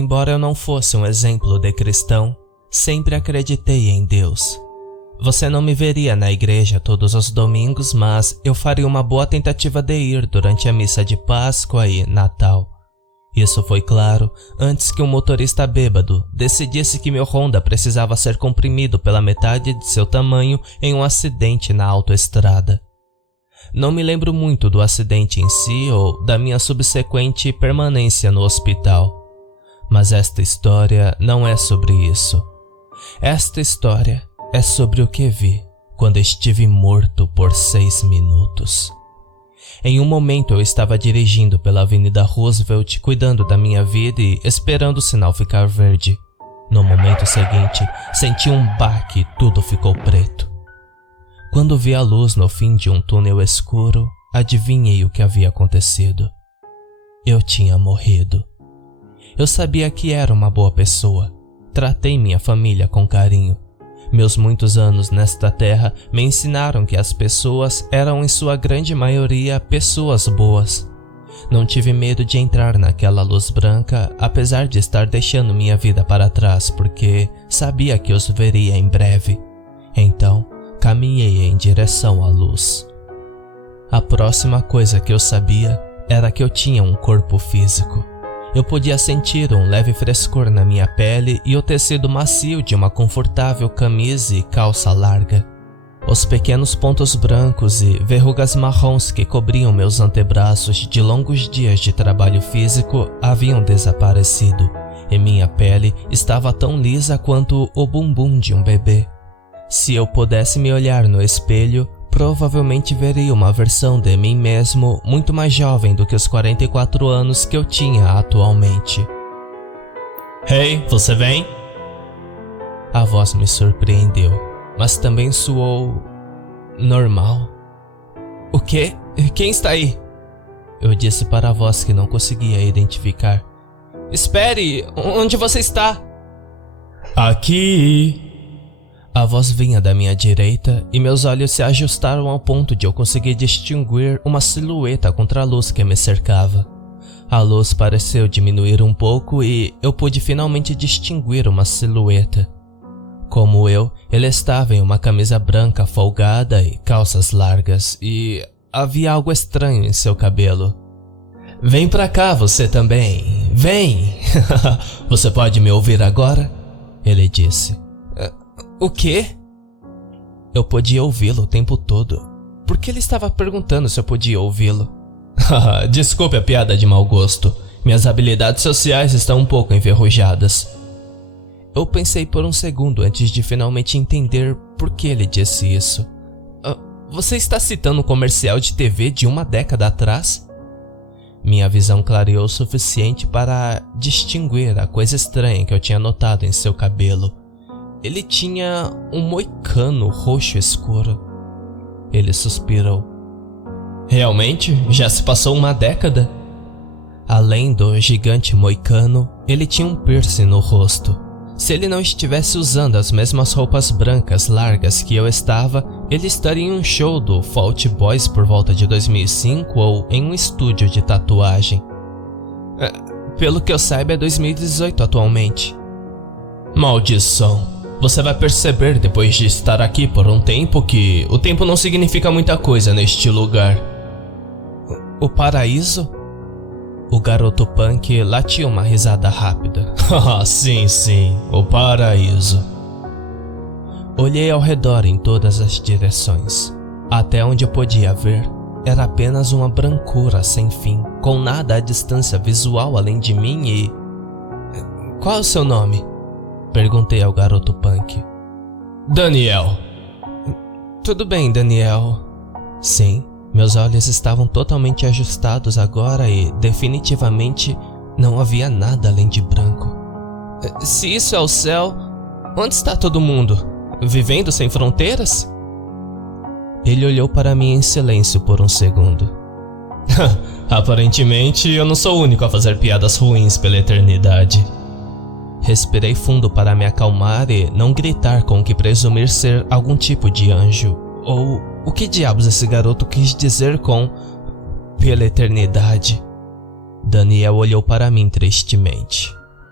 Embora eu não fosse um exemplo de cristão, sempre acreditei em Deus. Você não me veria na igreja todos os domingos, mas eu faria uma boa tentativa de ir durante a missa de Páscoa e Natal. Isso foi claro antes que um motorista bêbado decidisse que meu Honda precisava ser comprimido pela metade de seu tamanho em um acidente na autoestrada. Não me lembro muito do acidente em si ou da minha subsequente permanência no hospital. Mas esta história não é sobre isso. Esta história é sobre o que vi quando estive morto por 6 minutos. Em um momento eu estava dirigindo pela Avenida Roosevelt, cuidando da minha vida e esperando o sinal ficar verde. No momento seguinte, senti um baque e tudo ficou preto. Quando vi a luz no fim de um túnel escuro, adivinhei o que havia acontecido. Eu tinha morrido. Eu sabia que era uma boa pessoa. Tratei minha família com carinho. Meus muitos anos nesta terra me ensinaram que as pessoas eram em sua grande maioria pessoas boas. Não tive medo de entrar naquela luz branca, apesar de estar deixando minha vida para trás, porque sabia que os veria em breve. Então, caminhei em direção à luz. A próxima coisa que eu sabia era que eu tinha um corpo físico. Eu podia sentir um leve frescor na minha pele e o tecido macio de uma confortável camisa e calça larga. Os pequenos pontos brancos e verrugas marrons que cobriam meus antebraços de longos dias de trabalho físico haviam desaparecido, e minha pele estava tão lisa quanto o bumbum de um bebê. Se eu pudesse me olhar no espelho, provavelmente veria uma versão de mim mesmo muito mais jovem do que os 44 anos que eu tinha atualmente. Hey, você vem? A voz me surpreendeu, mas também soou normal. O quê? Quem está aí? Eu disse para a voz que não conseguia identificar. Espere! Onde você está? Aqui! A voz vinha da minha direita e meus olhos se ajustaram ao ponto de eu conseguir distinguir uma silhueta contra a luz que me cercava. A luz pareceu diminuir um pouco e eu pude finalmente distinguir uma silhueta. Como eu, ele estava em uma camisa branca folgada e calças largas, e havia algo estranho em seu cabelo. Vem pra cá você também, vem! Você pode me ouvir agora? Ele disse. O quê? Eu podia ouvi-lo o tempo todo. Por que ele estava perguntando se eu podia ouvi-lo? Desculpe a piada de mau gosto. Minhas habilidades sociais estão um pouco enferrujadas. Eu pensei por um segundo antes de finalmente entender por que ele disse isso. Você está citando um comercial de TV de uma década atrás? Minha visão clareou o suficiente para distinguir a coisa estranha que eu tinha notado em seu cabelo. Ele tinha um moicano roxo escuro. Ele suspirou. Realmente? Já se passou uma década? Além do gigante moicano, ele tinha um piercing no rosto. Se ele não estivesse usando as mesmas roupas brancas largas que eu estava, ele estaria em um show do Fault Boys por volta de 2005 ou em um estúdio de tatuagem. Pelo que eu saiba, é 2018 atualmente. Maldição! Você vai perceber depois de estar aqui por um tempo que o tempo não significa muita coisa neste lugar. O paraíso? O garoto punk latiu uma risada rápida. Sim, o paraíso. Olhei ao redor em todas as direções. Até onde eu podia ver, era apenas uma brancura sem fim, com nada à distância visual além de mim e... Qual é o seu nome? Perguntei ao garoto punk. Daniel. Tudo bem, Daniel. Sim, meus olhos estavam totalmente ajustados agora e definitivamente não havia nada além de branco. Se isso é o céu, onde está todo mundo? Vivendo sem fronteiras? Ele olhou para mim em silêncio por um segundo. Aparentemente eu não sou o único a fazer piadas ruins pela eternidade. Respirei fundo para me acalmar e não gritar com o que presumir ser algum tipo de anjo. Ou o que diabos esse garoto quis dizer com pela eternidade? Daniel olhou para mim tristemente.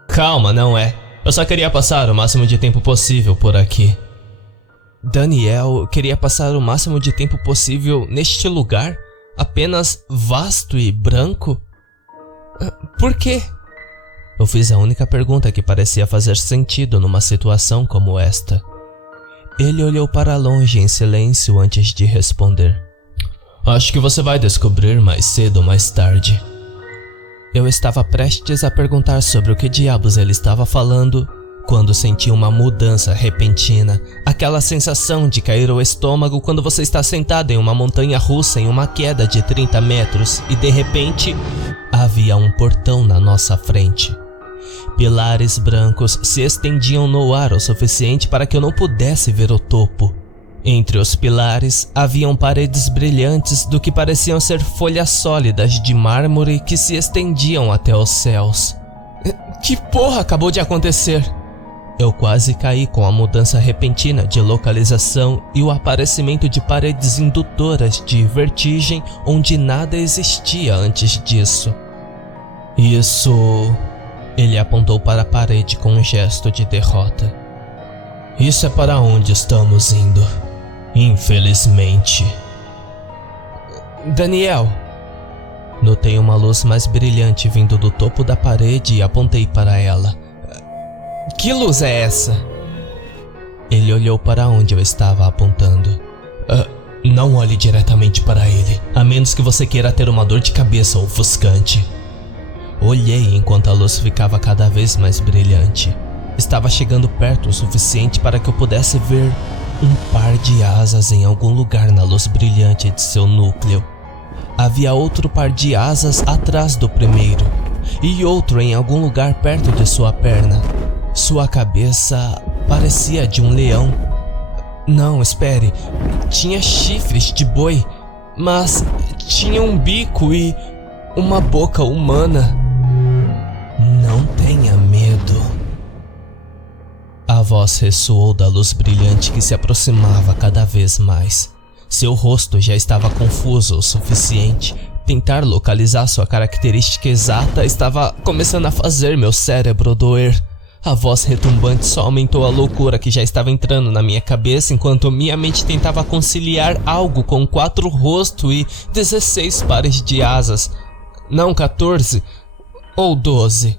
Calma, não é. Eu só queria passar o máximo de tempo possível por aqui. Daniel queria passar o máximo de tempo possível neste lugar? Apenas vasto e branco? Por quê? Eu fiz a única pergunta que parecia fazer sentido numa situação como esta. Ele olhou para longe em silêncio antes de responder. Acho que você vai descobrir mais cedo ou mais tarde. Eu estava prestes a perguntar sobre o que diabos ele estava falando quando senti uma mudança repentina, aquela sensação de cair o estômago quando você está sentado em uma montanha russa em uma queda de 30 metros e de repente havia um portão na nossa frente. Pilares brancos se estendiam no ar o suficiente para que eu não pudesse ver o topo. Entre os pilares haviam paredes brilhantes do que pareciam ser folhas sólidas de mármore que se estendiam até os céus. Que porra acabou de acontecer? Eu quase caí com a mudança repentina de localização e o aparecimento de paredes indutoras de vertigem onde nada existia antes disso. Isso... Ele apontou para a parede com um gesto de derrota. Isso é para onde estamos indo. Infelizmente. Daniel. Notei uma luz mais brilhante vindo do topo da parede e apontei para ela. Que luz é essa? Ele olhou para onde eu estava apontando. Não olhe diretamente para ele, a menos que você queira ter uma dor de cabeça ofuscante. Olhei enquanto a luz ficava cada vez mais brilhante. Estava chegando perto o suficiente para que eu pudesse ver um par de asas em algum lugar na luz brilhante de seu núcleo. Havia outro par de asas atrás do primeiro, e outro em algum lugar perto de sua perna. Sua cabeça parecia de um leão. Não, espere. Tinha chifres de boi, mas tinha um bico e uma boca humana. Não tenha medo. A voz ressoou da luz brilhante que se aproximava cada vez mais. Seu rosto já estava confuso o suficiente. Tentar localizar sua característica exata estava começando a fazer meu cérebro doer. A voz retumbante só aumentou a loucura que já estava entrando na minha cabeça enquanto minha mente tentava conciliar algo com 4 rostos e 16 pares de asas. Não 14 ou 12.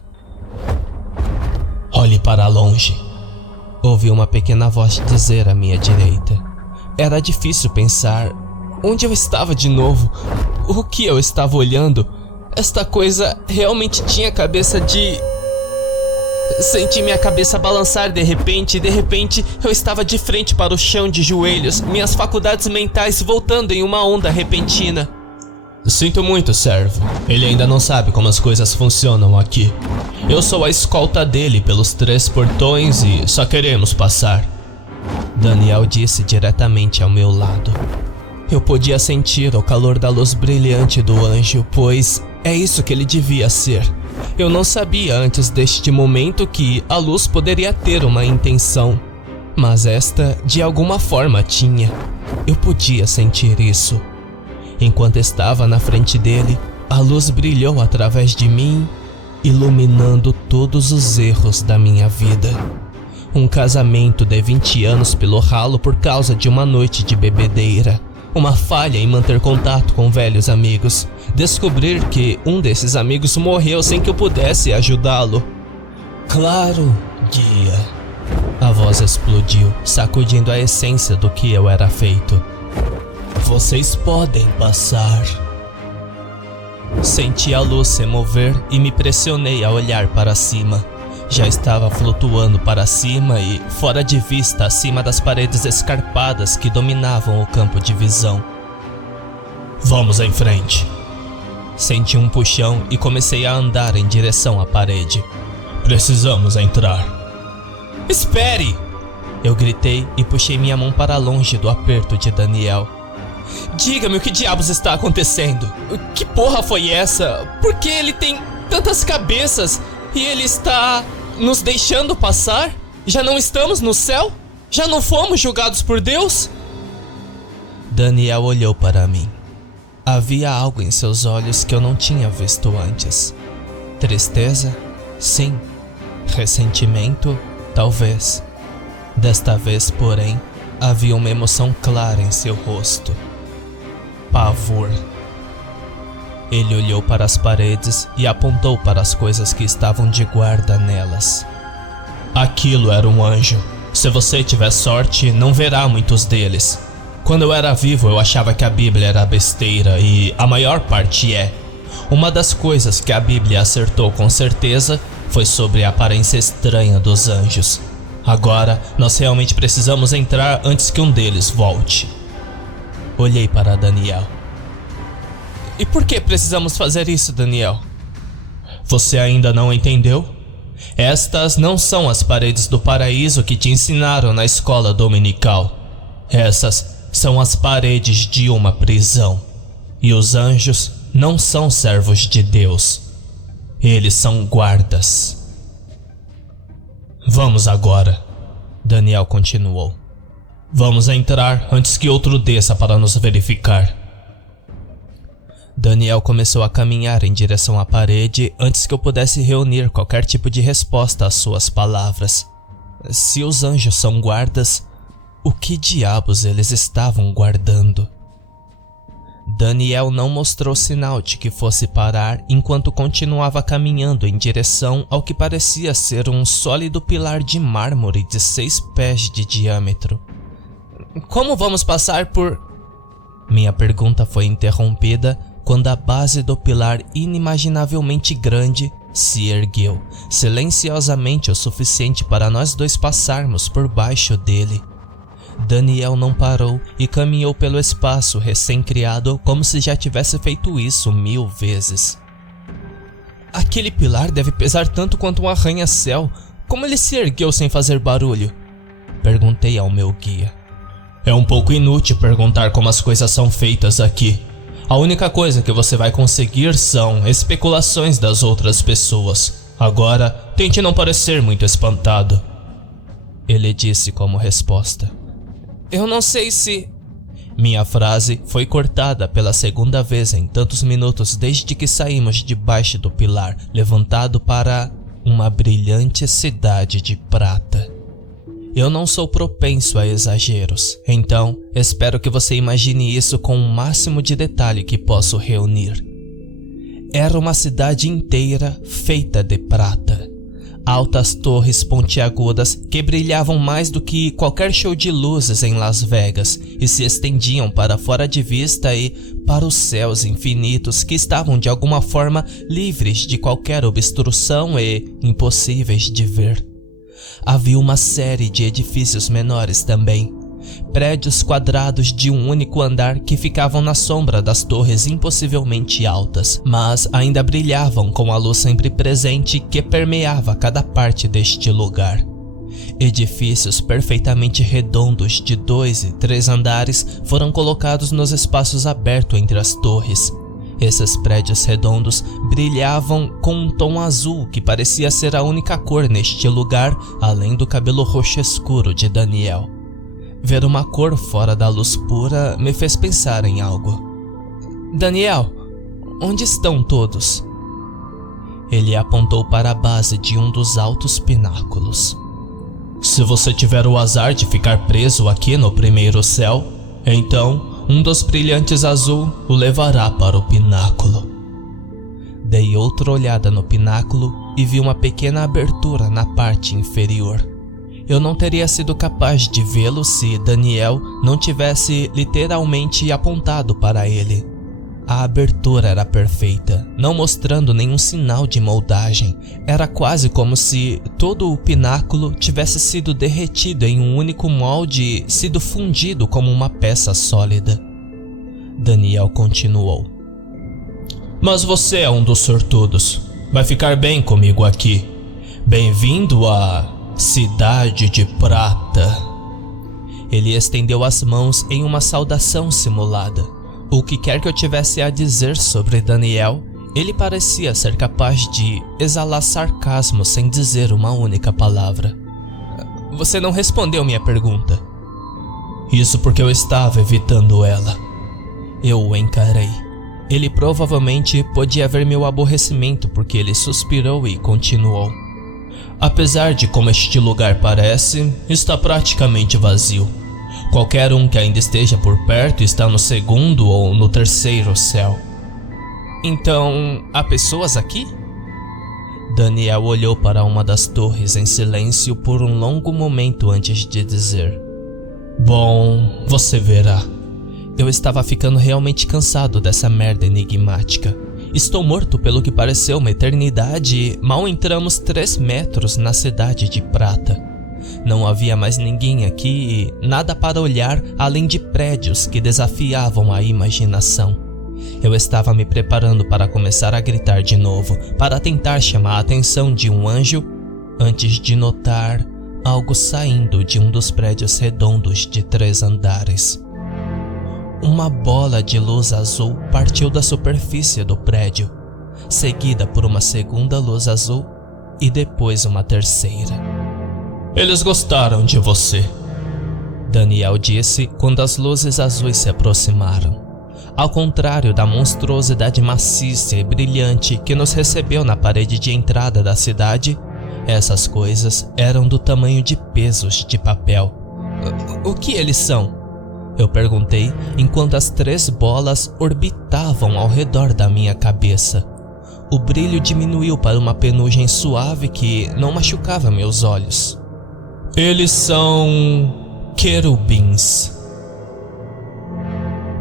Olhe para longe. Ouvi uma pequena voz dizer à minha direita. Era difícil pensar onde eu estava de novo. O que eu estava olhando? Esta coisa realmente tinha cabeça de... Senti minha cabeça balançar de repente e de repente eu estava de frente para o chão de joelhos, minhas faculdades mentais voltando em uma onda repentina. Sinto muito, servo. Ele ainda não sabe como as coisas funcionam aqui. Eu sou a escolta dele pelos 3 portões e só queremos passar. Daniel disse diretamente ao meu lado. Eu podia sentir o calor da luz brilhante do anjo, pois é isso que ele devia ser. Eu não sabia antes deste momento que a luz poderia ter uma intenção, mas esta de alguma forma tinha. Eu podia sentir isso. Enquanto estava na frente dele, a luz brilhou através de mim, iluminando todos os erros da minha vida. Um casamento de 20 anos pelo ralo por causa de uma noite de bebedeira. Uma falha em manter contato com velhos amigos. Descobrir que um desses amigos morreu sem que eu pudesse ajudá-lo. Claro, guia. A voz explodiu, sacudindo a essência do que eu era feito. Vocês podem passar. Senti a luz se mover e me pressionei a olhar para cima. Já estava flutuando para cima e fora de vista acima das paredes escarpadas que dominavam o campo de visão. Vamos em frente. Senti um puxão e comecei a andar em direção à parede. Precisamos entrar. Espere! Eu gritei e puxei minha mão para longe do aperto de Daniel. Diga-me o que diabos está acontecendo. Que porra foi essa? Por que ele tem tantas cabeças e ele está nos deixando passar? Já não estamos no céu? Já não fomos julgados por Deus? Daniel olhou para mim. Havia algo em seus olhos que eu não tinha visto antes. Tristeza? Sim. Ressentimento? Talvez. Desta vez, porém, havia uma emoção clara em seu rosto. Pavor. Ele olhou para as paredes e apontou para as coisas que estavam de guarda nelas. Aquilo era um anjo. Se você tiver sorte, não verá muitos deles. Quando eu era vivo, eu achava que a Bíblia era besteira, e a maior parte é. Uma das coisas que a Bíblia acertou com certeza foi sobre a aparência estranha dos anjos. Agora, nós realmente precisamos entrar antes que um deles volte. Olhei para Daniel. E por que precisamos fazer isso, Daniel? Você ainda não entendeu? Estas não são as paredes do paraíso que te ensinaram na escola dominical. Essas são as paredes de uma prisão. E os anjos não são servos de Deus. Eles são guardas. Vamos agora, Daniel continuou. Vamos entrar antes que outro desça para nos verificar. Daniel começou a caminhar em direção à parede antes que eu pudesse reunir qualquer tipo de resposta às suas palavras. Se os anjos são guardas, o que diabos eles estavam guardando? Daniel não mostrou sinal de que fosse parar enquanto continuava caminhando em direção ao que parecia ser um sólido pilar de mármore de 6 pés de diâmetro. Como vamos passar por... Minha pergunta foi interrompida quando a base do pilar inimaginavelmente grande se ergueu, silenciosamente o suficiente para nós dois passarmos por baixo dele. Daniel não parou e caminhou pelo espaço recém-criado como se já tivesse feito isso 1000 vezes. Aquele pilar deve pesar tanto quanto um arranha-céu. Como ele se ergueu sem fazer barulho? Perguntei ao meu guia. É um pouco inútil perguntar como as coisas são feitas aqui. A única coisa que você vai conseguir são especulações das outras pessoas. Agora, tente não parecer muito espantado. Ele disse como resposta. Eu não sei se... Minha frase foi cortada pela segunda vez em tantos minutos desde que saímos debaixo do pilar, levantado para uma brilhante cidade de prata. Eu não sou propenso a exageros, então espero que você imagine isso com o máximo de detalhe que posso reunir. Era uma cidade inteira feita de prata. Altas torres pontiagudas que brilhavam mais do que qualquer show de luzes em Las Vegas e se estendiam para fora de vista e para os céus infinitos que estavam de alguma forma livres de qualquer obstrução e impossíveis de ver. Havia uma série de edifícios menores também, prédios quadrados de um único andar que ficavam na sombra das torres impossivelmente altas, mas ainda brilhavam com a luz sempre presente que permeava cada parte deste lugar. Edifícios perfeitamente redondos de 2 e 3 andares foram colocados nos espaços abertos entre as torres. Esses prédios redondos brilhavam com um tom azul que parecia ser a única cor neste lugar, além do cabelo roxo escuro de Daniel. Ver uma cor fora da luz pura me fez pensar em algo. Daniel, onde estão todos? Ele apontou para a base de um dos altos pináculos. Se você tiver o azar de ficar preso aqui no primeiro céu, então um dos brilhantes azul o levará para o pináculo. Dei outra olhada no pináculo e vi uma pequena abertura na parte inferior. Eu não teria sido capaz de vê-lo se Daniel não tivesse literalmente apontado para ele. A abertura era perfeita, não mostrando nenhum sinal de moldagem. Era quase como se todo o pináculo tivesse sido derretido em um único molde e sido fundido como uma peça sólida. Daniel continuou. Mas você é um dos sortudos. Vai ficar bem comigo aqui. Bem-vindo à Cidade de Prata. Ele estendeu as mãos em uma saudação simulada. O que quer que eu tivesse a dizer sobre Daniel, ele parecia ser capaz de exalar sarcasmo sem dizer uma única palavra. Você não respondeu minha pergunta. Isso porque eu estava evitando ela. Eu o encarei. Ele provavelmente podia ver meu aborrecimento porque ele suspirou e continuou. Apesar de como este lugar parece, está praticamente vazio. Qualquer um que ainda esteja por perto está no segundo ou no terceiro céu. Então, há pessoas aqui? Daniel olhou para uma das torres em silêncio por um longo momento antes de dizer: Bom, você verá. Eu estava ficando realmente cansado dessa merda enigmática. Estou morto pelo que pareceu uma eternidade e mal entramos 3 metros na cidade de Prata. Não havia mais ninguém aqui e nada para olhar além de prédios que desafiavam a imaginação. Eu estava me preparando para começar a gritar de novo, para tentar chamar a atenção de um anjo, antes de notar algo saindo de um dos prédios redondos de 3 andares. Uma bola de luz azul partiu da superfície do prédio, seguida por uma segunda luz azul e depois uma terceira. Eles gostaram de você, Daniel disse quando as luzes azuis se aproximaram. Ao contrário da monstruosidade maciça e brilhante que nos recebeu na parede de entrada da cidade, essas coisas eram do tamanho de pesos de papel. O que eles são? Eu perguntei enquanto as 3 bolas orbitavam ao redor da minha cabeça. O brilho diminuiu para uma penugem suave que não machucava meus olhos. Eles são querubins.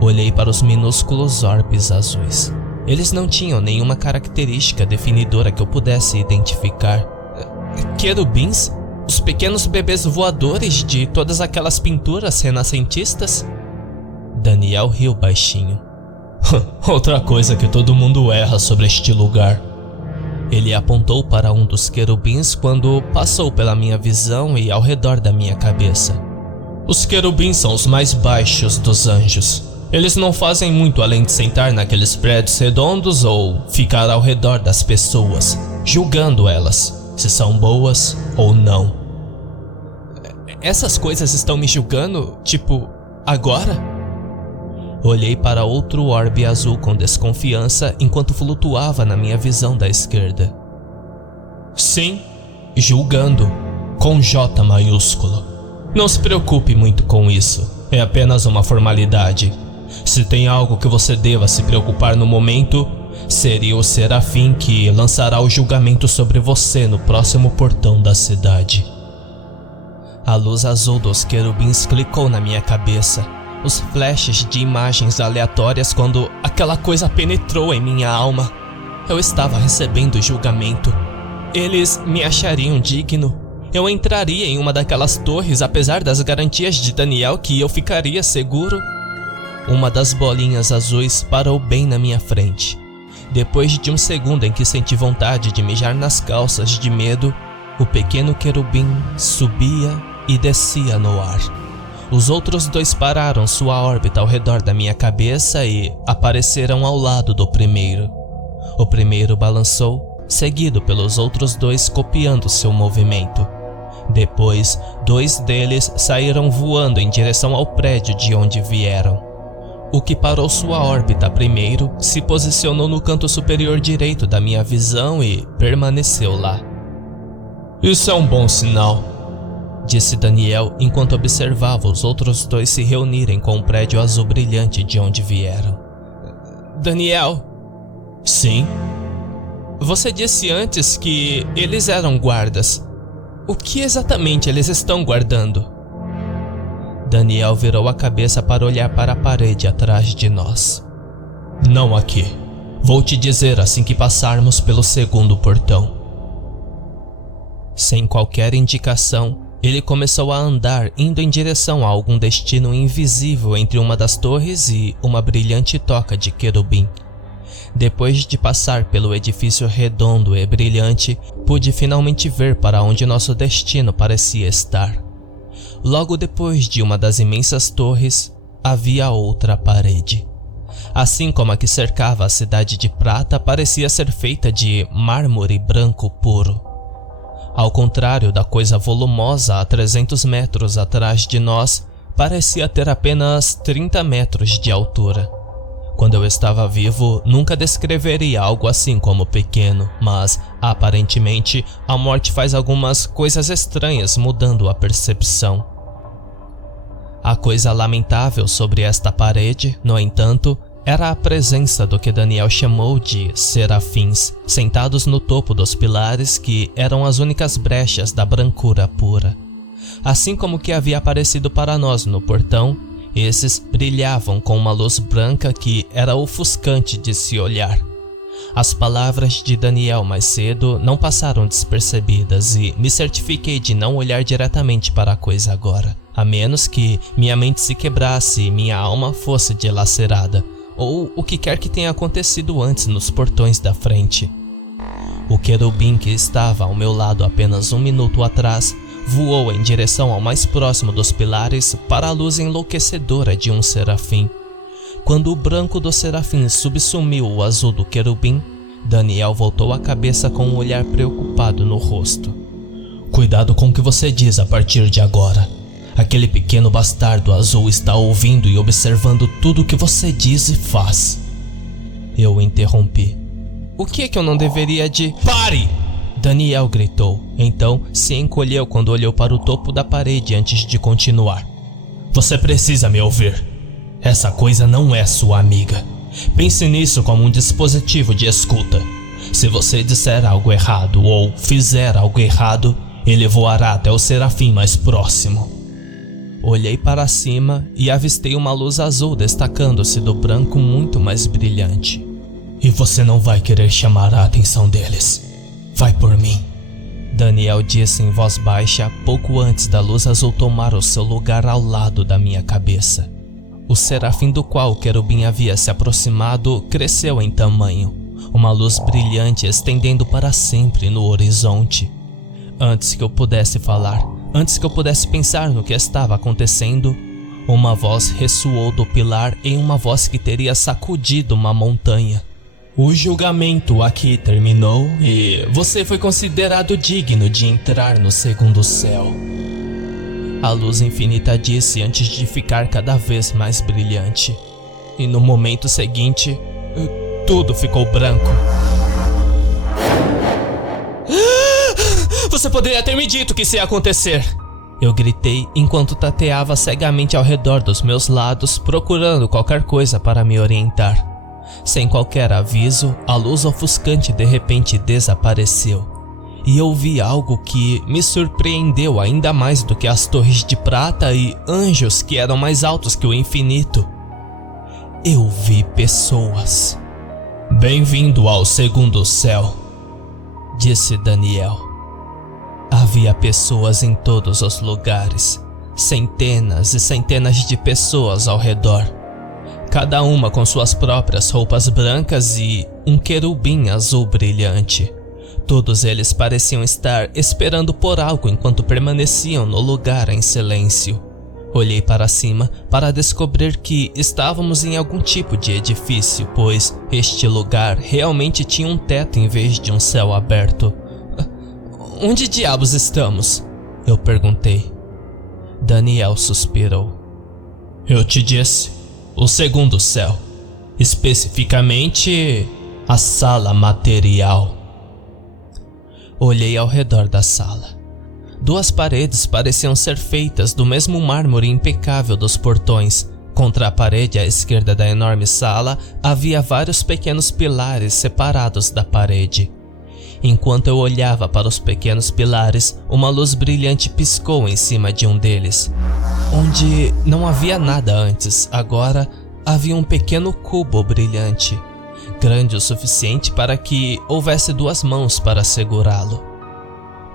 Olhei para os minúsculos orbes azuis. Eles não tinham nenhuma característica definidora que eu pudesse identificar. Querubins? Os pequenos bebês voadores de todas aquelas pinturas renascentistas? Daniel riu baixinho. Outra coisa que todo mundo erra sobre este lugar. Ele apontou para um dos querubins quando passou pela minha visão e ao redor da minha cabeça. Os querubins são os mais baixos dos anjos. Eles não fazem muito além de sentar naqueles prédios redondos ou ficar ao redor das pessoas, julgando elas, se são boas ou não. Essas coisas estão me julgando, tipo, agora? Olhei para outro orbe azul com desconfiança enquanto flutuava na minha visão da esquerda. Sim, julgando, com J maiúsculo. Não se preocupe muito com isso, é apenas uma formalidade. Se tem algo que você deva se preocupar no momento, seria o serafim que lançará o julgamento sobre você no próximo portão da cidade. A luz azul dos querubins clicou na minha cabeça, os flashes de imagens aleatórias quando aquela coisa penetrou em minha alma. Eu estava recebendo o julgamento. Eles me achariam digno. Eu entraria em uma daquelas torres apesar das garantias de Daniel que eu ficaria seguro. Uma das bolinhas azuis parou bem na minha frente. Depois de um segundo em que senti vontade de mijar nas calças de medo, o pequeno querubim subia e descia no ar. Os outros 2 pararam sua órbita ao redor da minha cabeça e apareceram ao lado do primeiro. O primeiro balançou, seguido pelos outros 2 copiando seu movimento. Depois, 2 deles saíram voando em direção ao prédio de onde vieram. O que parou sua órbita primeiro se posicionou no canto superior direito da minha visão e permaneceu lá. Isso é um bom sinal, disse Daniel enquanto observava os outros 2 se reunirem com o prédio azul brilhante de onde vieram. Daniel? Sim? Você disse antes que eles eram guardas. O que exatamente eles estão guardando? Daniel virou a cabeça para olhar para a parede atrás de nós. Não aqui. Vou te dizer assim que passarmos pelo segundo portão. Sem qualquer indicação, ele começou a andar indo em direção a algum destino invisível entre uma das torres e uma brilhante toca de querubim. Depois de passar pelo edifício redondo e brilhante, pude finalmente ver para onde nosso destino parecia estar. Logo depois de uma das imensas torres, havia outra parede. Assim como a que cercava a cidade de Prata parecia ser feita de mármore branco puro. Ao contrário da coisa volumosa a 300 metros atrás de nós, parecia ter apenas 30 metros de altura. Quando eu estava vivo, nunca descreveria algo assim como pequeno, mas, aparentemente, a morte faz algumas coisas estranhas mudando a percepção. A coisa lamentável sobre esta parede, no entanto, era a presença do que Daniel chamou de serafins, sentados no topo dos pilares que eram as únicas brechas da brancura pura. Assim como o que havia aparecido para nós no portão, esses brilhavam com uma luz branca que era ofuscante de se olhar. As palavras de Daniel mais cedo não passaram despercebidas e me certifiquei de não olhar diretamente para a coisa agora, a menos que minha mente se quebrasse e minha alma fosse dilacerada, ou o que quer que tenha acontecido antes nos portões da frente. O querubim que estava ao meu lado apenas 1 minuto atrás voou em direção ao mais próximo dos pilares para a luz enlouquecedora de um serafim. Quando o branco do serafim subsumiu o azul do querubim, Daniel voltou a cabeça com um olhar preocupado no rosto. Cuidado com o que você diz a partir de agora. Aquele pequeno bastardo azul está ouvindo e observando tudo o que você diz e faz. Eu o interrompi. O que é que eu não deveria de... Pare! Daniel gritou. Então se encolheu quando olhou para o topo da parede antes de continuar. Você precisa me ouvir. Essa coisa não é sua amiga. Pense nisso como um dispositivo de escuta. Se você disser algo errado ou fizer algo errado, ele voará até o serafim mais próximo. Olhei para cima e avistei uma luz azul destacando-se do branco muito mais brilhante. E você não vai querer chamar a atenção deles. Vai por mim, Daniel disse em voz baixa pouco antes da luz azul tomar o seu lugar ao lado da minha cabeça. O serafim do qual o querubim havia se aproximado cresceu em tamanho, uma luz brilhante estendendo para sempre no horizonte. Antes que eu pudesse falar, antes que eu pudesse pensar no que estava acontecendo, uma voz ressoou do pilar em uma voz que teria sacudido uma montanha. O julgamento aqui terminou e você foi considerado digno de entrar no segundo céu. A luz infinita disse antes de ficar cada vez mais brilhante. E no momento seguinte, tudo ficou branco. Você poderia ter me dito que isso ia acontecer! Eu gritei enquanto tateava cegamente ao redor dos meus lados, procurando qualquer coisa para me orientar. Sem qualquer aviso, a luz ofuscante de repente desapareceu. E eu vi algo que me surpreendeu ainda mais do que as torres de prata e anjos que eram mais altos que o infinito. Eu vi pessoas. Bem-vindo ao segundo céu, disse Daniel. Havia pessoas em todos os lugares, centenas e centenas de pessoas ao redor, cada uma com suas próprias roupas brancas e um querubim azul brilhante. Todos eles pareciam estar esperando por algo enquanto permaneciam no lugar em silêncio. Olhei para cima para descobrir que estávamos em algum tipo de edifício, pois este lugar realmente tinha um teto em vez de um céu aberto. Onde diabos estamos? Eu perguntei. Daniel suspirou. Eu te disse, o segundo céu. Especificamente, a sala material. Olhei ao redor da sala. Duas paredes pareciam ser feitas do mesmo mármore impecável dos portões. Contra a parede à esquerda da enorme sala, havia vários pequenos pilares separados da parede. Enquanto eu olhava para os pequenos pilares, uma luz brilhante piscou em cima de um deles. Onde não havia nada antes, agora havia um pequeno cubo brilhante, grande o suficiente para que houvesse 2 mãos para segurá-lo.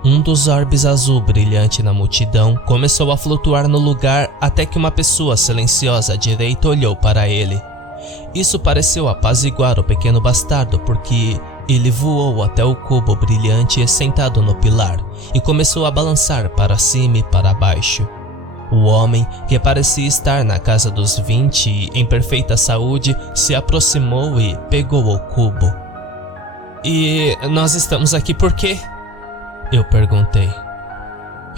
Um dos orbes azul brilhante na multidão começou a flutuar no lugar até que uma pessoa silenciosa à direita olhou para ele. Isso pareceu apaziguar o pequeno bastardo porque ele voou até o cubo brilhante sentado no pilar e começou a balançar para cima e para baixo. O homem, que parecia estar na casa dos 20 e em perfeita saúde, se aproximou e pegou o cubo. E nós estamos aqui por quê? Eu perguntei.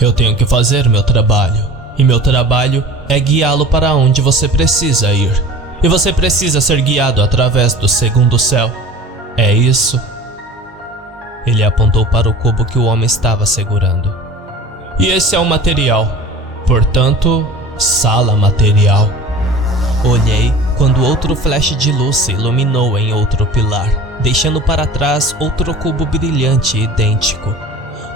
Eu tenho que fazer meu trabalho, e meu trabalho é guiá-lo para onde você precisa ir. E você precisa ser guiado através do segundo céu. É isso? Ele apontou para o cubo que o homem estava segurando. E esse é o material. Portanto, sala material. Olhei quando outro flash de luz se iluminou em outro pilar, deixando para trás outro cubo brilhante idêntico.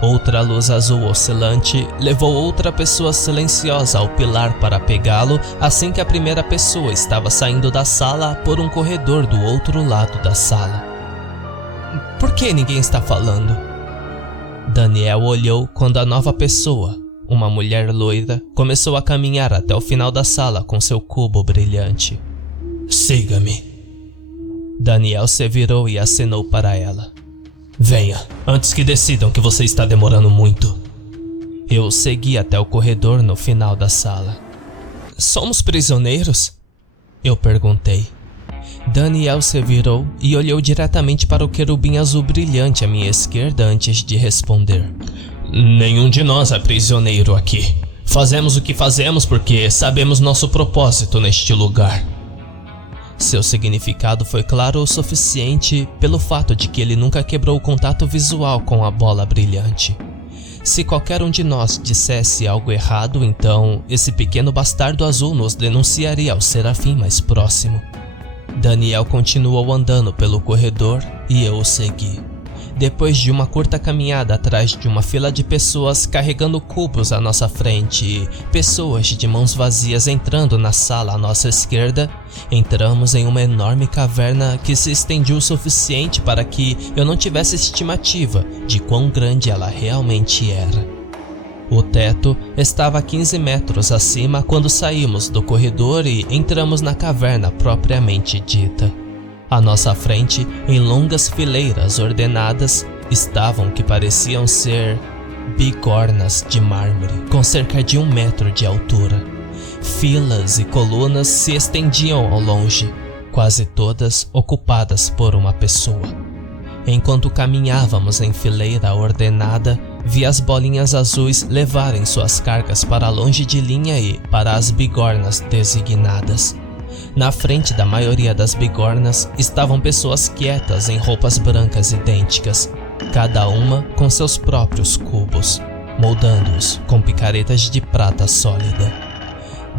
Outra luz azul oscilante levou outra pessoa silenciosa ao pilar para pegá-lo assim que a primeira pessoa estava saindo da sala por um corredor do outro lado da sala. Por que ninguém está falando? Daniel olhou quando a nova pessoa, uma mulher loira, começou a caminhar até o final da sala com seu cubo brilhante. Siga-me. Daniel se virou e acenou para ela. Venha, antes que decidam que você está demorando muito. Eu segui até o corredor no final da sala. Somos prisioneiros? Eu perguntei. Daniel se virou e olhou diretamente para o querubim azul brilhante à minha esquerda antes de responder. Nenhum de nós é prisioneiro aqui. Fazemos o que fazemos porque sabemos nosso propósito neste lugar. Seu significado foi claro o suficiente pelo fato de que ele nunca quebrou o contato visual com a bola brilhante. Se qualquer um de nós dissesse algo errado, então esse pequeno bastardo azul nos denunciaria ao serafim mais próximo. Daniel continuou andando pelo corredor e eu o segui. Depois de uma curta caminhada atrás de uma fila de pessoas carregando cubos à nossa frente e pessoas de mãos vazias entrando na sala à nossa esquerda, entramos em uma enorme caverna que se estendia o suficiente para que eu não tivesse estimativa de quão grande ela realmente era. O teto estava a 15 metros acima quando saímos do corredor e entramos na caverna propriamente dita. À nossa frente, em longas fileiras ordenadas, estavam o que pareciam ser bigornas de mármore, com cerca de 1 metro de altura. Filas e colunas se estendiam ao longe, quase todas ocupadas por uma pessoa. Enquanto caminhávamos em fileira ordenada, vi as bolinhas azuis levarem suas cargas para longe de linha e para as bigornas designadas. Na frente da maioria das bigornas estavam pessoas quietas em roupas brancas idênticas, cada uma com seus próprios cubos, moldando-os com picaretas de prata sólida.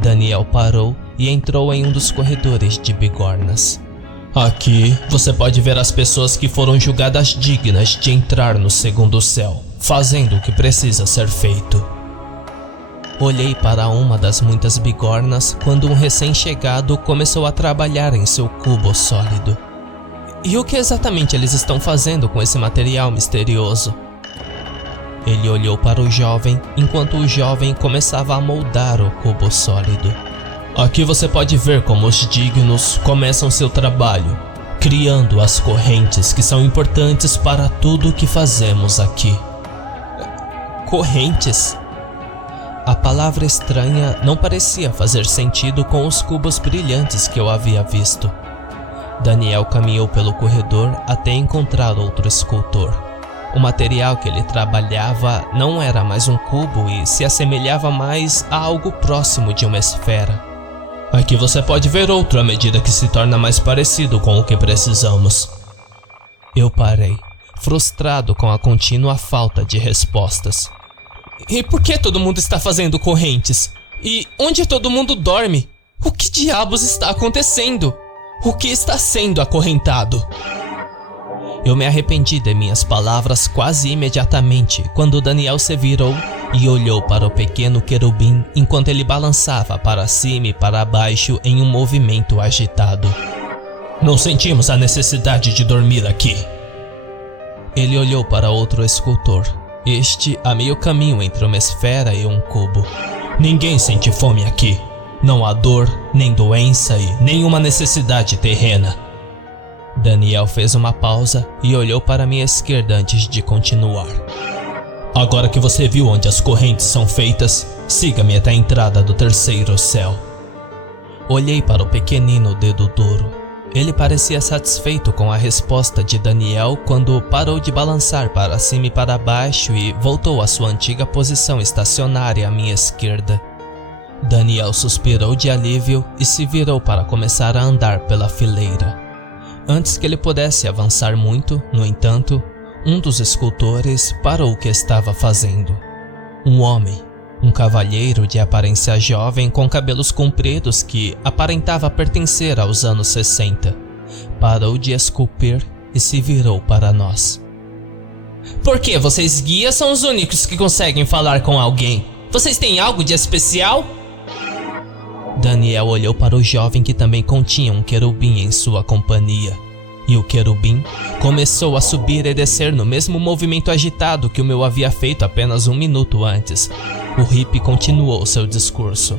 Daniel parou e entrou em um dos corredores de bigornas. Aqui você pode ver as pessoas que foram julgadas dignas de entrar no segundo céu, fazendo o que precisa ser feito. Olhei para uma das muitas bigornas quando um recém-chegado começou a trabalhar em seu cubo sólido. E o que exatamente eles estão fazendo com esse material misterioso? Ele olhou para o jovem enquanto o jovem começava a moldar o cubo sólido. Aqui você pode ver como os dignos começam seu trabalho, criando as correntes que são importantes para tudo o que fazemos aqui. Correntes? A palavra estranha não parecia fazer sentido com os cubos brilhantes que eu havia visto. Daniel caminhou pelo corredor até encontrar outro escultor. O material que ele trabalhava não era mais um cubo e se assemelhava mais a algo próximo de uma esfera. Aqui você pode ver outro à medida que se torna mais parecido com o que precisamos. Eu parei, frustrado com a contínua falta de respostas. E por que todo mundo está fazendo correntes? E onde todo mundo dorme? O que diabos está acontecendo? O que está sendo acorrentado? Eu me arrependi de minhas palavras quase imediatamente quando Daniel se virou e olhou para o pequeno querubim enquanto ele balançava para cima e para baixo em um movimento agitado. Não sentimos a necessidade de dormir aqui. Ele olhou para outro escultor. Este a meio caminho entre uma esfera e um cubo. Ninguém sente fome aqui. Não há dor, nem doença e nenhuma necessidade terrena. Daniel fez uma pausa e olhou para minha esquerda antes de continuar. Agora que você viu onde as correntes são feitas, siga-me até a entrada do terceiro céu. Olhei para o pequenino dedo duro. Ele parecia satisfeito com a resposta de Daniel quando parou de balançar para cima e para baixo e voltou à sua antiga posição estacionária à minha esquerda. Daniel suspirou de alívio e se virou para começar a andar pela fileira. Antes que ele pudesse avançar muito, no entanto, um dos escultores parou o que estava fazendo. Um homem, um cavalheiro de aparência jovem com cabelos compridos que aparentava pertencer aos anos 60, parou de esculpir e se virou para nós. Por que vocês guias são os únicos que conseguem falar com alguém? Vocês têm algo de especial? Daniel olhou para o jovem que também continha um querubim em sua companhia. E o querubim começou a subir e descer no mesmo movimento agitado que o meu havia feito apenas 1 minuto antes. O hippie continuou seu discurso.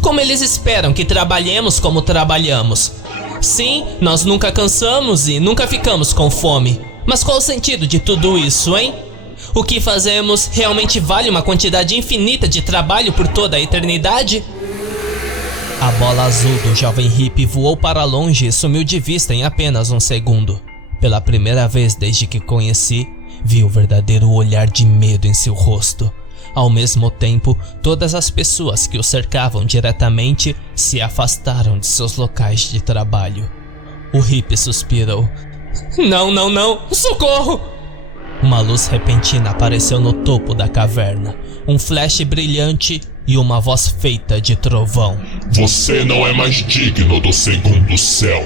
Como eles esperam que trabalhemos como trabalhamos? Sim, nós nunca cansamos e nunca ficamos com fome. Mas qual o sentido de tudo isso, hein? O que fazemos realmente vale uma quantidade infinita de trabalho por toda a eternidade? A bola azul do jovem hippie voou para longe e sumiu de vista em apenas 1 segundo. Pela primeira vez desde que conheci, vi o verdadeiro olhar de medo em seu rosto. Ao mesmo tempo, todas as pessoas que o cercavam diretamente se afastaram de seus locais de trabalho. O hippie suspirou. Não, socorro! Uma luz repentina apareceu no topo da caverna, um flash brilhante e uma voz feita de trovão. Você não é mais digno do segundo céu.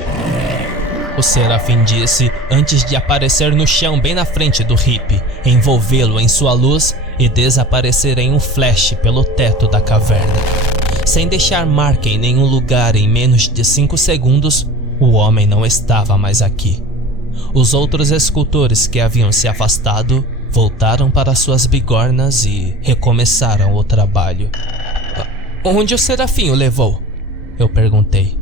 O serafim disse antes de aparecer no chão bem na frente do hippie, envolvê-lo em sua luz e desaparecer em um flash pelo teto da caverna. Sem deixar marca em nenhum lugar em menos de 5 segundos, o homem não estava mais aqui. Os outros escultores que haviam se afastado voltaram para suas bigornas e recomeçaram o trabalho. Onde o serafim o levou? Eu perguntei.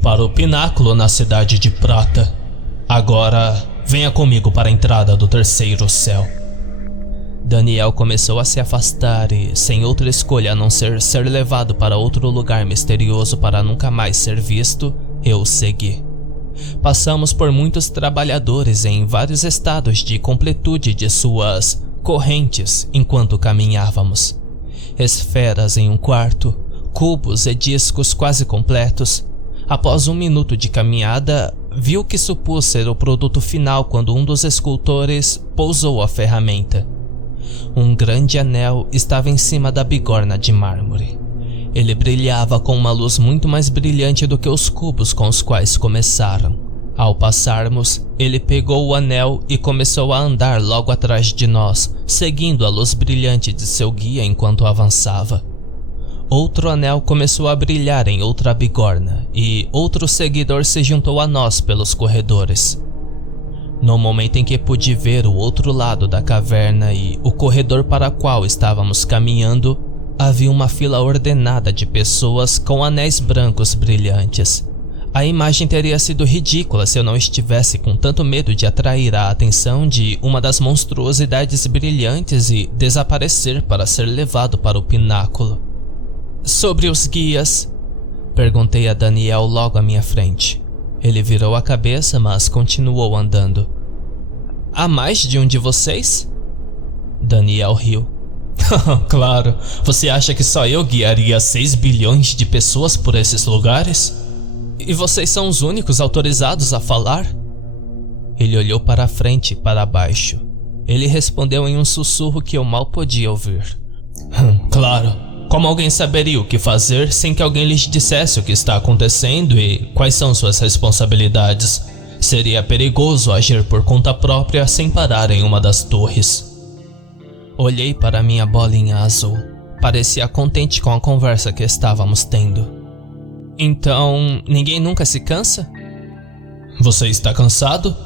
Para o pináculo na cidade de Prata. Agora, venha comigo para a entrada do terceiro céu. Daniel começou a se afastar e, sem outra escolha a não ser levado para outro lugar misterioso para nunca mais ser visto, eu o segui. Passamos por muitos trabalhadores em vários estados de completude de suas correntes enquanto caminhávamos. Esferas em um quarto, cubos e discos quase completos. Após 1 minuto de caminhada, vi o que supus ser o produto final quando um dos escultores pousou a ferramenta. Um grande anel estava em cima da bigorna de mármore. Ele brilhava com uma luz muito mais brilhante do que os cubos com os quais começaram. Ao passarmos, ele pegou o anel e começou a andar logo atrás de nós, seguindo a luz brilhante de seu guia enquanto avançava. Outro anel começou a brilhar em outra bigorna e outro seguidor se juntou a nós pelos corredores. No momento em que pude ver o outro lado da caverna e o corredor para o qual estávamos caminhando, havia uma fila ordenada de pessoas com anéis brancos brilhantes. A imagem teria sido ridícula se eu não estivesse com tanto medo de atrair a atenção de uma das monstruosidades brilhantes e desaparecer para ser levado para o pináculo. Sobre os guias, perguntei a Daniel logo à minha frente. Ele virou a cabeça, mas continuou andando. Há mais de um de vocês? Daniel riu. Claro, você acha que só eu guiaria 6 bilhões de pessoas por esses lugares? E vocês são os únicos autorizados a falar? Ele olhou para a frente e para baixo. Ele respondeu em um sussurro que eu mal podia ouvir. Claro, como alguém saberia o que fazer sem que alguém lhes dissesse o que está acontecendo e quais são suas responsabilidades? Seria perigoso agir por conta própria sem parar em uma das torres. Olhei para minha bolinha azul. Parecia contente com a conversa que estávamos tendo. Então, ninguém nunca se cansa? Você está cansado?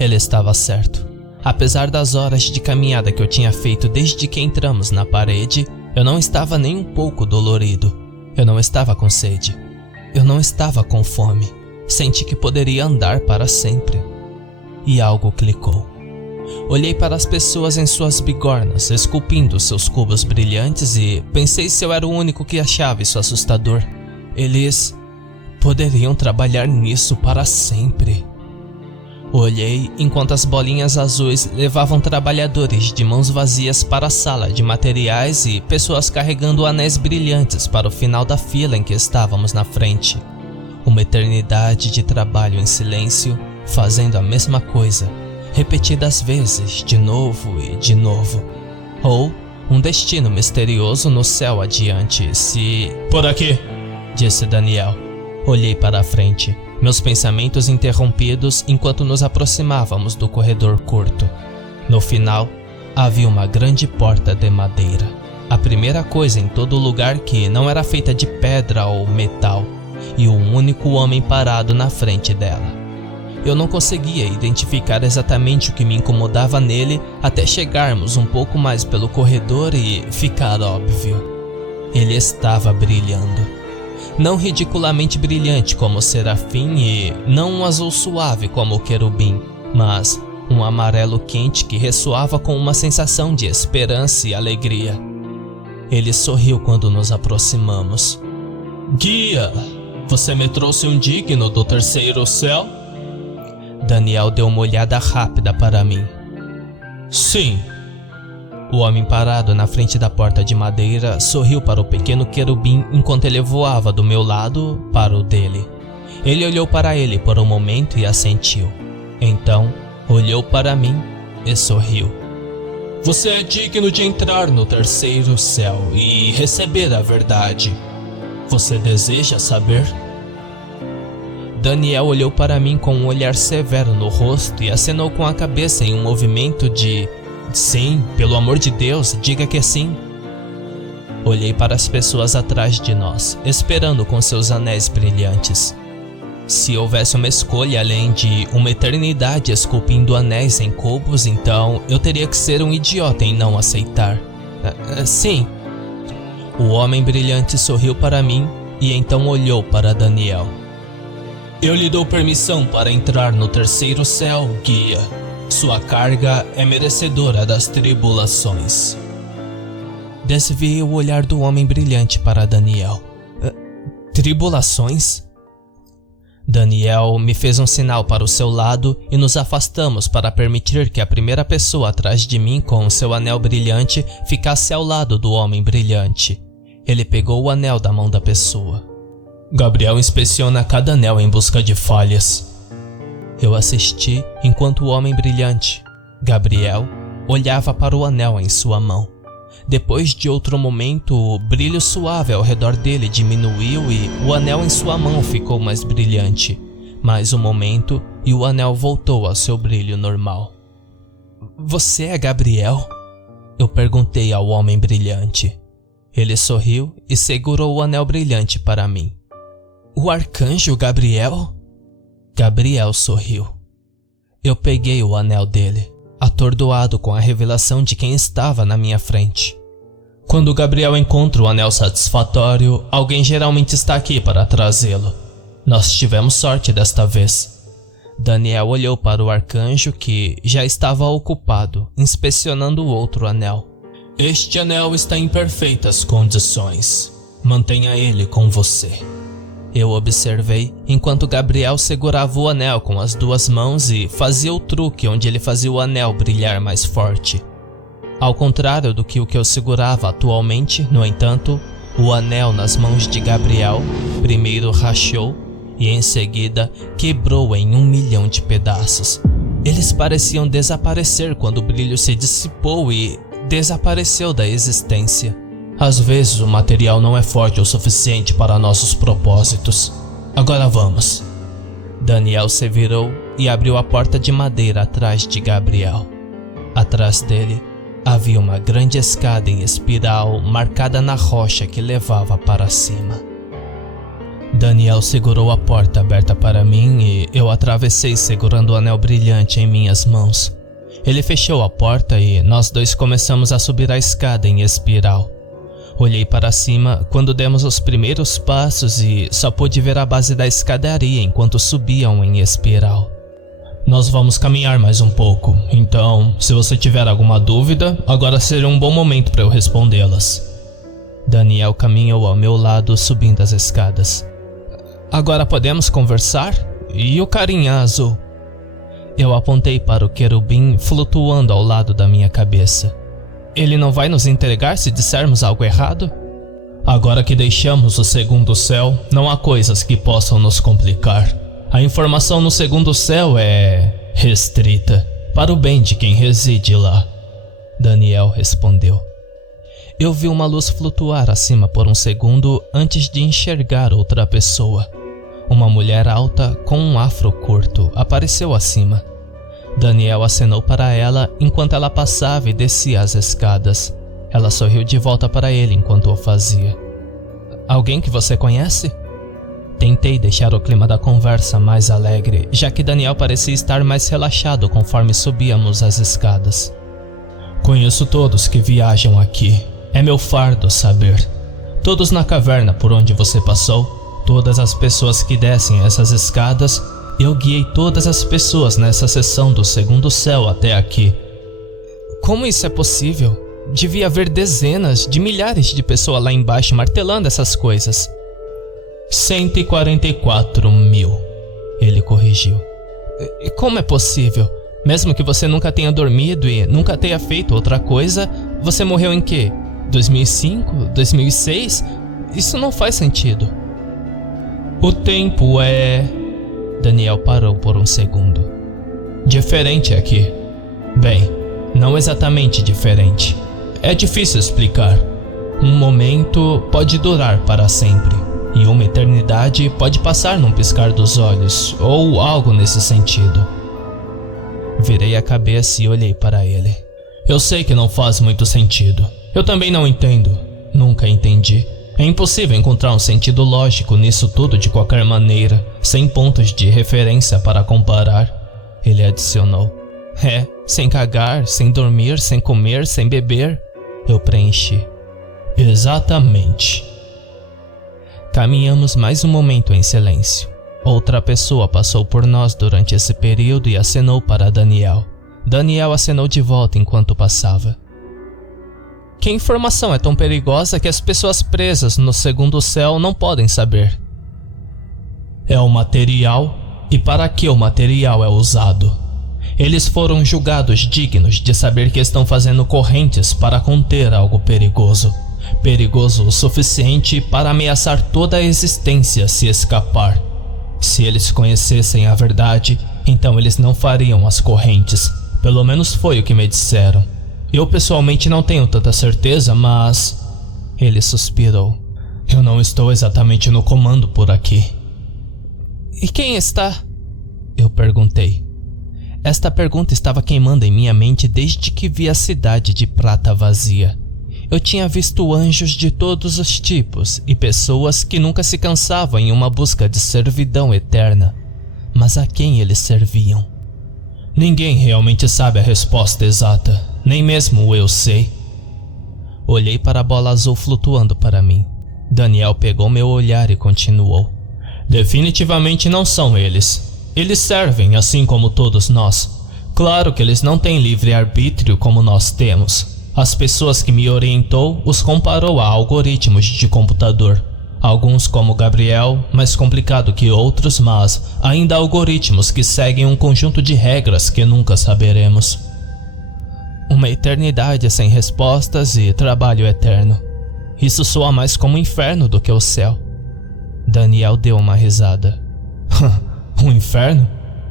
Ele estava certo. Apesar das horas de caminhada que eu tinha feito desde que entramos na parede, eu não estava nem um pouco dolorido. Eu não estava com sede. Eu não estava com fome. Senti que poderia andar para sempre. E algo clicou. Olhei para as pessoas em suas bigornas, esculpindo seus cubos brilhantes e pensei se eu era o único que achava isso assustador. Eles poderiam trabalhar nisso para sempre. Olhei enquanto as bolinhas azuis levavam trabalhadores de mãos vazias para a sala de materiais e pessoas carregando anéis brilhantes para o final da fila em que estávamos na frente. Uma eternidade de trabalho em silêncio, fazendo a mesma coisa, repetidas vezes, de novo e de novo. Ou um destino misterioso no céu adiante, se... Por aqui, disse Daniel. Olhei para a frente, meus pensamentos interrompidos enquanto nos aproximávamos do corredor curto. No final, havia uma grande porta de madeira. A primeira coisa em todo lugar que não era feita de pedra ou metal, e um único homem parado na frente dela. Eu não conseguia identificar exatamente o que me incomodava nele até chegarmos um pouco mais pelo corredor e ficar óbvio. Ele estava brilhando. Não ridiculamente brilhante como o serafim e não um azul suave como o querubim, mas um amarelo quente que ressoava com uma sensação de esperança e alegria. Ele sorriu quando nos aproximamos. Guia, você me trouxe um digno do terceiro céu? Daniel deu uma olhada rápida para mim. Sim. O homem parado na frente da porta de madeira sorriu para o pequeno querubim enquanto ele voava do meu lado para o dele. Ele olhou para ele por um momento e assentiu. Então, olhou para mim e sorriu. Você é digno de entrar no terceiro céu e receber a verdade. Você deseja saber? Daniel olhou para mim com um olhar severo no rosto e acenou com a cabeça em um movimento de... Sim, pelo amor de Deus, diga que sim. Olhei para as pessoas atrás de nós, esperando com seus anéis brilhantes. Se houvesse uma escolha além de uma eternidade esculpindo anéis em cubos, então eu teria que ser um idiota em não aceitar. Sim. O homem brilhante sorriu para mim e então olhou para Daniel. Eu lhe dou permissão para entrar no terceiro céu, guia. Sua carga é merecedora das tribulações. Desviei o olhar do homem brilhante para Daniel. Tribulações? Daniel me fez um sinal para o seu lado e nos afastamos para permitir que a primeira pessoa atrás de mim com seu anel brilhante ficasse ao lado do homem brilhante. Ele pegou o anel da mão da pessoa. Gabriel inspeciona cada anel em busca de falhas. Eu assisti enquanto o homem brilhante, Gabriel, olhava para o anel em sua mão. Depois de outro momento, o brilho suave ao redor dele diminuiu e o anel em sua mão ficou mais brilhante. Mais um momento e o anel voltou ao seu brilho normal. Você é Gabriel? Eu perguntei ao homem brilhante. Ele sorriu e segurou o anel brilhante para mim. O arcanjo Gabriel? Gabriel sorriu. Eu peguei o anel dele, atordoado com a revelação de quem estava na minha frente. Quando Gabriel encontra o anel satisfatório, alguém geralmente está aqui para trazê-lo. Nós tivemos sorte desta vez. Daniel olhou para o arcanjo que já estava ocupado, inspecionando o outro anel. Este anel está em perfeitas condições. Mantenha ele com você. Eu observei enquanto Gabriel segurava o anel com as duas mãos e fazia o truque onde ele fazia o anel brilhar mais forte. Ao contrário do que o que eu segurava atualmente, no entanto, o anel nas mãos de Gabriel primeiro rachou e em seguida quebrou em 1 milhão de pedaços. Eles pareciam desaparecer quando o brilho se dissipou e desapareceu da existência. Às vezes o material não é forte o suficiente para nossos propósitos. Agora vamos. Daniel se virou e abriu a porta de madeira atrás de Gabriel. Atrás dele havia uma grande escada em espiral marcada na rocha que levava para cima. Daniel segurou a porta aberta para mim e eu atravessei segurando o anel brilhante em minhas mãos. Ele fechou a porta e nós dois começamos a subir a escada em espiral. Olhei para cima quando demos os primeiros passos e só pude ver a base da escadaria enquanto subiam em espiral. Nós vamos caminhar mais um pouco, então, se você tiver alguma dúvida, agora seria um bom momento para eu respondê-las. Daniel caminhou ao meu lado subindo as escadas. Agora podemos conversar? E o carinha azul? Eu apontei para o querubim flutuando ao lado da minha cabeça. Ele não vai nos entregar se dissermos algo errado? Agora que deixamos o segundo céu, não há coisas que possam nos complicar. A informação no segundo céu é restrita, para o bem de quem reside lá. Daniel respondeu. Eu vi uma luz flutuar acima por um segundo antes de enxergar outra pessoa. Uma mulher alta com um afro curto apareceu acima. Daniel acenou para ela enquanto ela passava e descia as escadas. Ela sorriu de volta para ele enquanto o fazia. Alguém que você conhece? Tentei deixar o clima da conversa mais alegre, já que Daniel parecia estar mais relaxado conforme subíamos as escadas. Conheço todos que viajam aqui. É meu fardo saber. Todos na caverna por onde você passou, todas as pessoas que descem essas escadas, eu guiei todas as pessoas nessa seção do segundo céu até aqui. Como isso é possível? Devia haver dezenas de milhares de pessoas lá embaixo martelando essas coisas. 144 mil, ele corrigiu. E como é possível? Mesmo que você nunca tenha dormido e nunca tenha feito outra coisa, você morreu em quê? 2005? 2006? Isso não faz sentido. O tempo é... Daniel parou por um segundo. Diferente aqui. Bem, não exatamente diferente. É difícil explicar. Um momento pode durar para sempre, e uma eternidade pode passar num piscar dos olhos, ou algo nesse sentido. Virei a cabeça e olhei para ele. Eu sei que não faz muito sentido. Eu também não entendo. Nunca entendi. É impossível encontrar um sentido lógico nisso tudo de qualquer maneira, sem pontos de referência para comparar. Ele adicionou. Sem cagar, sem dormir, sem comer, sem beber. Eu preenchi. Exatamente. Caminhamos mais um momento em silêncio. Outra pessoa passou por nós durante esse período e acenou para Daniel. Daniel acenou de volta enquanto passava. Que informação é tão perigosa que as pessoas presas no segundo céu não podem saber? É o material e para que o material é usado. Eles foram julgados dignos de saber que estão fazendo correntes para conter algo perigoso. Perigoso o suficiente para ameaçar toda a existência se escapar. Se eles conhecessem a verdade, então eles não fariam as correntes. Pelo menos foi o que me disseram. Eu pessoalmente não tenho tanta certeza, mas... Ele suspirou. Eu não estou exatamente no comando por aqui. E quem está? Eu perguntei. Esta pergunta estava queimando em minha mente desde que vi a cidade de prata vazia. Eu tinha visto anjos de todos os tipos e pessoas que nunca se cansavam em uma busca de servidão eterna. Mas a quem eles serviam? Ninguém realmente sabe a resposta exata, nem mesmo eu sei. Olhei para a bola azul flutuando para mim. Daniel pegou meu olhar e continuou. Definitivamente não são eles. Eles servem assim como todos nós. Claro que eles não têm livre-arbítrio como nós temos. As pessoas que me orientou os comparou a algoritmos de computador. Alguns como Gabriel, mais complicado que outros, mas ainda algoritmos que seguem um conjunto de regras que nunca saberemos. Uma eternidade sem respostas e trabalho eterno. Isso soa mais como o inferno do que o céu. Daniel deu uma risada. O inferno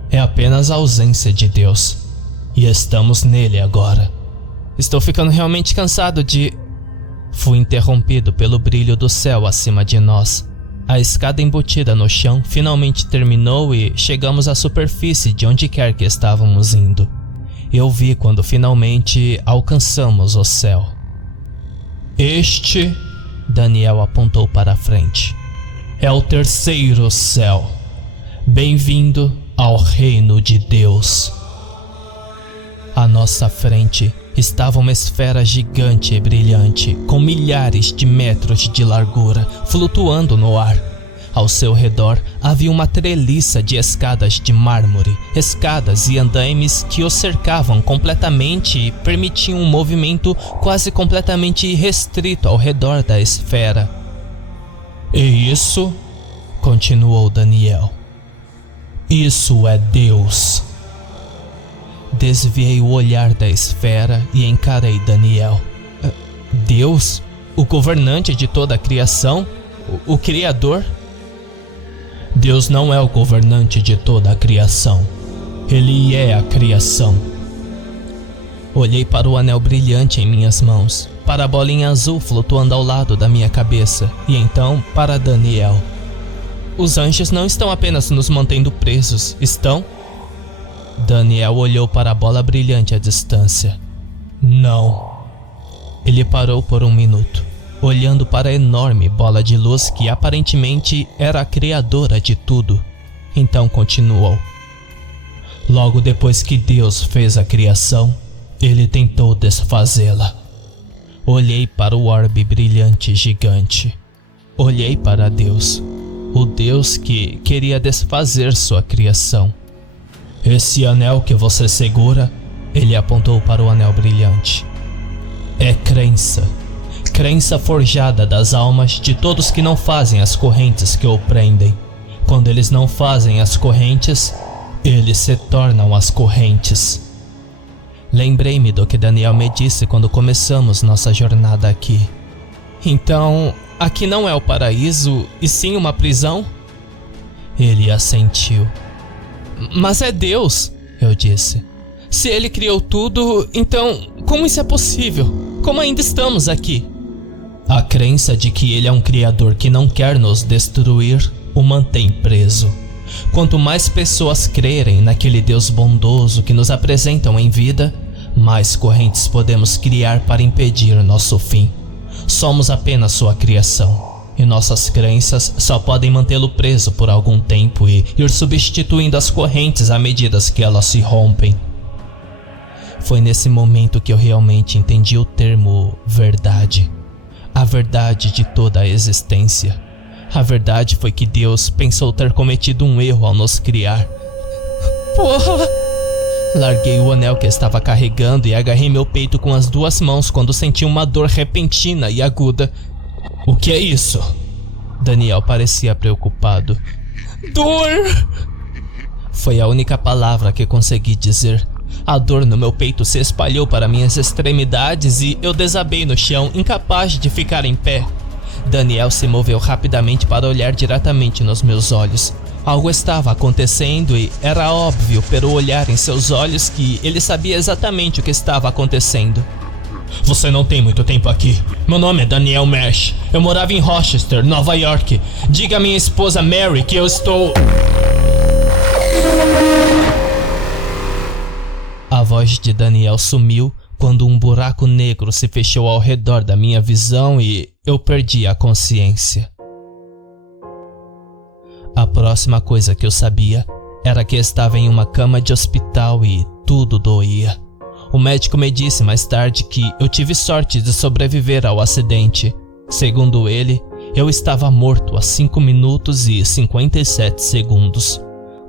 é apenas a ausência de Deus. E estamos nele agora. Estou ficando realmente cansado de... Fui interrompido pelo brilho do céu acima de nós. A escada embutida no chão finalmente terminou e chegamos à superfície de onde quer que estávamos indo. Eu vi quando finalmente alcançamos o céu. Este, Daniel apontou para a frente, é o terceiro céu. Bem-vindo ao reino de Deus. À nossa frente estava uma esfera gigante e brilhante, com milhares de metros de largura, flutuando no ar. Ao seu redor havia uma treliça de escadas de mármore, escadas e andaimes que o cercavam completamente e permitiam um movimento quase completamente irrestrito ao redor da esfera. E isso, continuou Daniel, isso é Deus. Desviei o olhar da esfera e encarei Daniel. Deus? O governante de toda a criação? O Criador? Deus não é o governante de toda a criação. Ele é a criação. Olhei para o anel brilhante em minhas mãos, para a bolinha azul flutuando ao lado da minha cabeça e então para Daniel. Os anjos não estão apenas nos mantendo presos, estão? Daniel olhou para a bola brilhante à distância. Não. Ele parou por um minuto, olhando para a enorme bola de luz que aparentemente era a criadora de tudo. Então continuou. Logo depois que Deus fez a criação, ele tentou desfazê-la. Olhei para o orbe brilhante gigante. Olhei para Deus, o Deus que queria desfazer sua criação. Esse anel que você segura, ele apontou para o anel brilhante. É crença. Crença forjada das almas de todos que não fazem as correntes que o prendem. Quando eles não fazem as correntes, eles se tornam as correntes. Lembrei-me do que Daniel me disse quando começamos nossa jornada aqui. Então, aqui não é o paraíso, e sim uma prisão? Ele assentiu. Mas é Deus, eu disse. Se ele criou tudo, então como isso é possível? Como ainda estamos aqui? A crença de que ele é um criador que não quer nos destruir o mantém preso. Quanto mais pessoas crerem naquele Deus bondoso que nos apresentam em vida, mais correntes podemos criar para impedir nosso fim. Somos apenas sua criação, e nossas crenças só podem mantê-lo preso por algum tempo e ir substituindo as correntes à medida que elas se rompem. Foi nesse momento que eu realmente entendi o termo verdade. A verdade de toda a existência. A verdade foi que Deus pensou ter cometido um erro ao nos criar. Porra! Larguei o anel que estava carregando e agarrei meu peito com as duas mãos quando senti uma dor repentina e aguda. O que é isso? Daniel parecia preocupado. Dor! Foi a única palavra que consegui dizer. A dor no meu peito se espalhou para minhas extremidades e eu desabei no chão, incapaz de ficar em pé. Daniel se moveu rapidamente para olhar diretamente nos meus olhos. Algo estava acontecendo e era óbvio pelo olhar em seus olhos que ele sabia exatamente o que estava acontecendo. Você não tem muito tempo aqui. Meu nome é Daniel Mersch. Eu morava em Rochester, Nova York. Diga à minha esposa Mary que eu estou... A voz de Daniel sumiu quando um buraco negro se fechou ao redor da minha visão e eu perdi a consciência. A próxima coisa que eu sabia era que estava em uma cama de hospital e tudo doía. O médico me disse mais tarde que eu tive sorte de sobreviver ao acidente. Segundo ele, eu estava morto há 5 minutos e 57 segundos.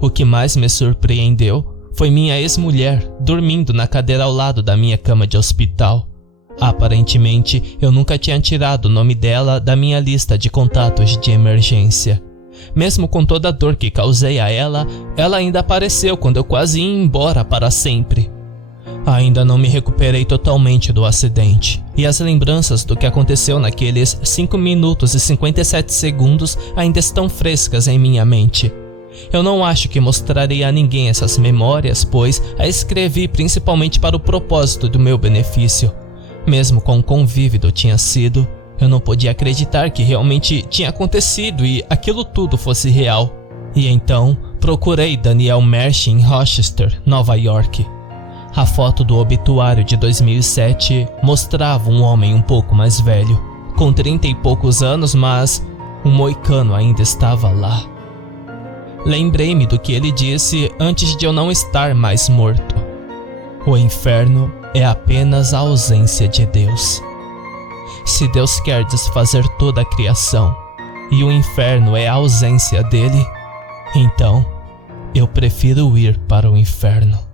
O que mais me surpreendeu foi minha ex-mulher dormindo na cadeira ao lado da minha cama de hospital. Aparentemente, eu nunca tinha tirado o nome dela da minha lista de contatos de emergência. Mesmo com toda a dor que causei a ela, ela ainda apareceu quando eu quase ia embora para sempre. Ainda não me recuperei totalmente do acidente, e as lembranças do que aconteceu naqueles 5 minutos e 57 segundos ainda estão frescas em minha mente. Eu não acho que mostrarei a ninguém essas memórias, pois a escrevi principalmente para o propósito do meu benefício. Mesmo quão convívido tinha sido, eu não podia acreditar que realmente tinha acontecido e aquilo tudo fosse real. E então, procurei Daniel Mersch em Rochester, Nova York. A foto do obituário de 2007 mostrava um homem um pouco mais velho, com 30 e poucos anos, mas um moicano ainda estava lá. Lembrei-me do que ele disse antes de eu não estar mais morto. O inferno é apenas a ausência de Deus. Se Deus quer desfazer toda a criação e o inferno é a ausência dele, então eu prefiro ir para o inferno.